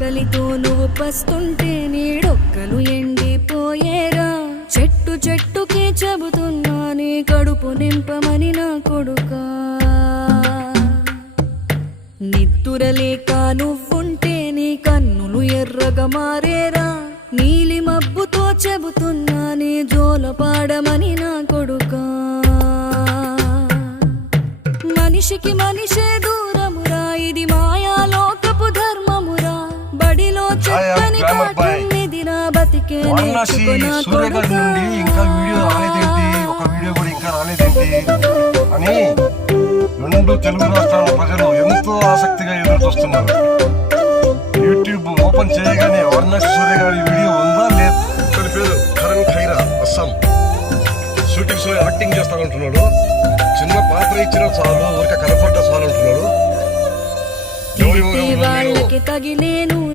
కలితో నువ్వు పస్తుంటే నీడొక్కలు ఎండిపోయేరా. చెట్టు చెట్టుకే చెబుతున్నా నీ కడుపు నింపమని నా కొడుకా. నిద్దురలేక నువ్వుంటే నీ కన్నులు ఎర్రగా మారేరా. నీలి మబ్బుతో చెబుతున్నా నీ జోల పాడమని నా కొడుకా. మనిషికి మనిషే దూరమురా, ఇది మాయాలోకపు ధర్మమురా. బడిలో చెప్పని పాఠమిదిరా, బతికే నేర్చుకున్న కొడుకా. రెండు తెలుగు రాష్ట్రాల ప్రజలు ఎంతో ఆసక్తిగా ఎదురు చూస్తున్నారు. యూట్యూబ్ ఓపెన్ చేయగానే వర్ణశి సూర్య గారి వీడియో ఉందా లేదు. ఇతని పేరు కరణ్ ఖైరా, అస్సాం. షూటింగ్స్ లో యాక్టింగ్ చేస్తానంటున్నాడు. చిన్న పాత్ర ఇచ్చినా చాలు, ఊరికే కనపడ్డా చాలు అంటున్నాడు. వాళ్ళకి తగిలేను